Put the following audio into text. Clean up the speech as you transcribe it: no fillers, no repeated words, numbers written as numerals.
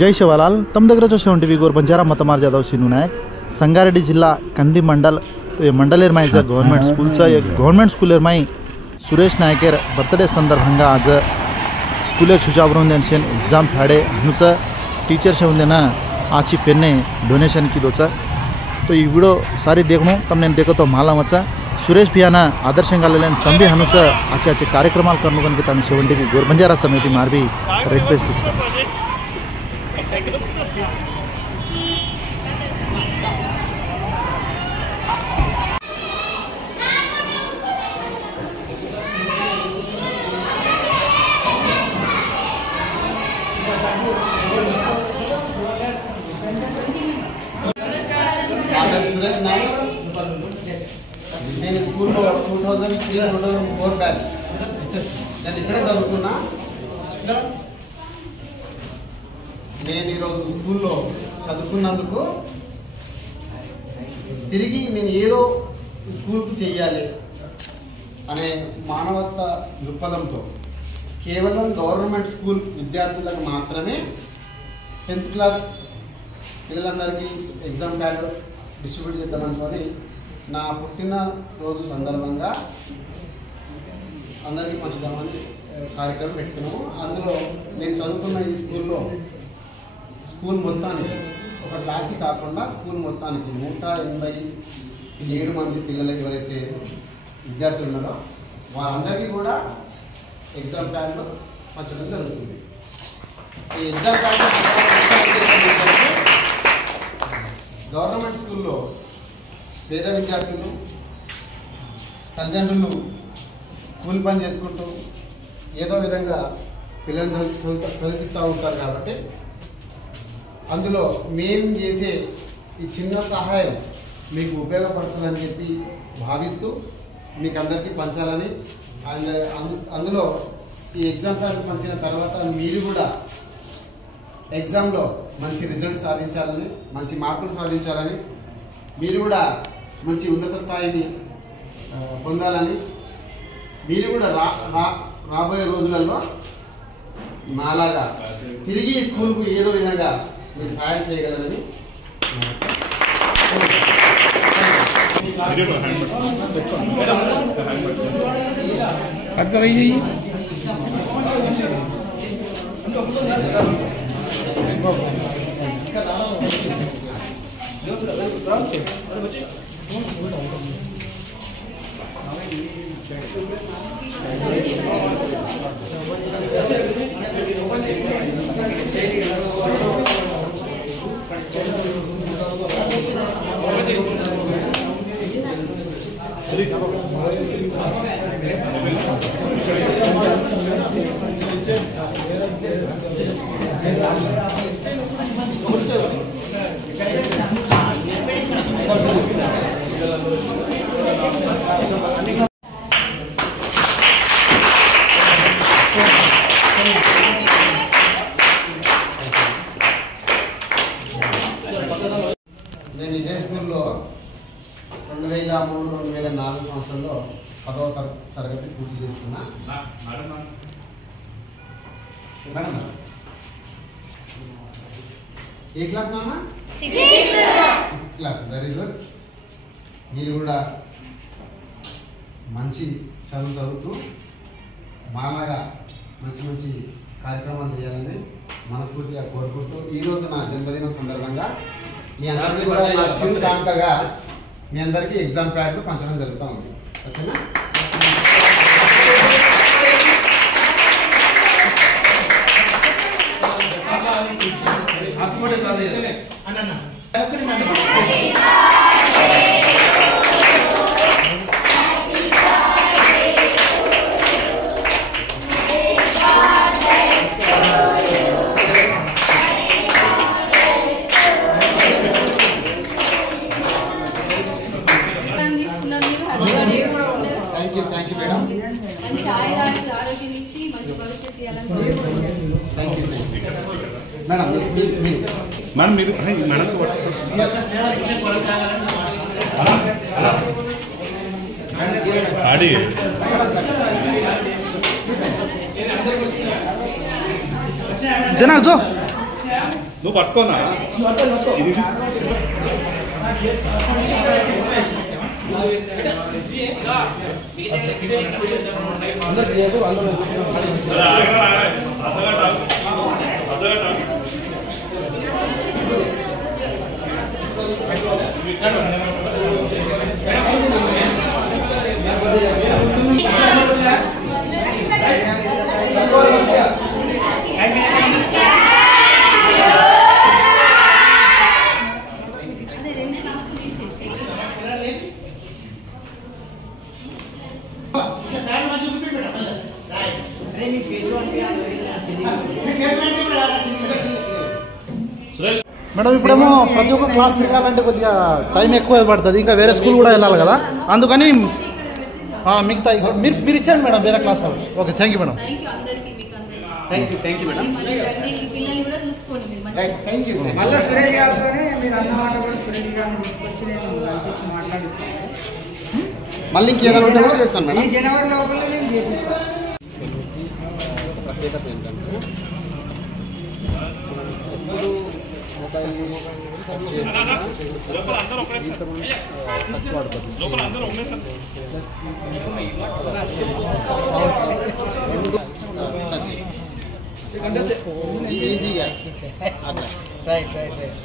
जय शिवालाल तम దగ్గర सेवन टीवी गोर बंजारा मतमार जाधव सिनू नायक संगारेड्डी जिल्हा कंदी मंडल तो ये मंडलेर माई गव्हर्नमेंट स्कूलचं एक गव्हर्नमेंट स्कूलेर माई सुरेश नायकेर बर्थडे संदर्भांगा आज स्कूलेर शुजावरून देनशेन एग्जाम फाडे हनुचं टीचर शेवन देना आची पेन्ने डोनेशन की दोचा तो ये वीडियो सारी देखणो तमने देखो तो माला वचा सुरेश भियाना आदर्शंगालेन तंबी हनुचं आचे आचे कार्यक्रमाल करनो गन के तानी सेवन टीवी गोर बंजारा समिति मारबी रिक्वेस्ट इच्छा सुरेश नायक నేను స్కూల్లో 2003-2004 బ్యాచ్ నేను ఇక్కడే చదువుకున్నా. నేను ఈరోజు స్కూల్లో చదువుకున్నందుకు తిరిగి నేను ఏదో స్కూల్కి చెయ్యాలి అనే మానవత్వ దృక్పథంతో కేవలం గవర్నమెంట్ స్కూల్ విద్యార్థులకు మాత్రమే 10th క్లాస్ పిల్లలందరికీ ఎగ్జామ్ ప్యాడ్ డిస్ట్రిబ్యూట్ చేద్దామనుకొని నా పుట్టిన రోజు సందర్భంగా అందరికీ పంచుదామని కార్యక్రమం పెట్టుకున్నాము. అందులో నేను చదువుతున్న ఈ స్కూల్లో స్కూల్ మొత్తానికి ఒక క్లాస్కి కాకుండా స్కూల్ మొత్తానికి 187 మంది పిల్లలకి ఎవరైతే విద్యార్థులు ఉన్నారో వారందరికీ కూడా ఎగ్జామ్ ప్యాడ్లో పంచడం జరుగుతుంది. ఈ ఎగ్జామ్ ప్యాడ్ గవర్నమెంట్ స్కూల్లో పేద విద్యార్థులు తల్లిదండ్రులు కూలి పని చేసుకుంటూ ఏదో విధంగా పిల్లల్ని చదివిస్తూ ఉంటారు కాబట్టి అందులో మేము చేసే ఈ చిన్న సహాయం మీకు ఉపయోగపడుతుందని చెప్పి భావిస్తూ మీకు అందరికీ పంచాలని అండ్ అందులో ఈ ఎగ్జామ్ ప్యాడ్ పంచిన తర్వాత మీరు కూడా ఎగ్జామ్లో మంచి రిజల్ట్ సాధించాలని మంచి మార్కులు సాధించాలని మీరు కూడా మంచి ఉన్నత స్థాయిని పొందాలని మీరు కూడా రాబోయే రోజులలో నాలాగా తిరిగి స్కూల్కు ఏదో విధంగా మీరు సహాయం చేయగలరని నేను ఇదే స్కూల్లో 2003-2004 సంవత్సరంలో 10వ తరగతి పూర్తి చేసుకున్నా. ఏ క్లాస్ నాన్న? 6th class. Very good. మీరు కూడా మంచి చదువుతూ మాలాగా మంచి మంచి కార్యక్రమాలు చేయాలని మనస్ఫూర్తిగా కోరుకుంటూ ఈరోజు నా జన్మదినం సందర్భంగా మీ అందరికీ కూడా నా చిన్న కానుకగా మీ అందరికీ ఎగ్జామ్ ప్యాడ్లు పంచడం జరుగుతూ ఉంది. ఓకేనా? Thank you madam. మేడం మీరు మేడం जना जो నువ్వు పట్టుకోనా ఇది మేడం ఇప్పుడేమో ప్రతి ఒక్క క్లాస్ తిరగాలంటే కొద్దిగా టైం ఎక్కువ పడుతుంది, ఇంకా వేరే స్కూల్ కూడా వెళ్ళాలి కదా, అందుకని మిగతా మీరు మీరు ఇచ్చాను మేడం వేరే క్లాస్ వాళ్ళు. Okay, thank you madam. Thank you madam. Thank you. మళ్ళీ సురేష్ గారితోనే మీరు అన్నమాట కూడా సురేష్ గారిని తీసుకొచ్చి నేను కల్పించి మాట్లాడిస్తాను. మళ్ళీ ఇంకేదైనా ఉంటే కూడా చేస్తాను మేడం. ఈ జనవరి లోపల నేను చేపిస్తాను. ప్రత్యేకత ఏంటంటే ఎప్పుడు మొబైల్ని టచ్ వాడుతుంది ఈజీగా అట్లా. Right right right.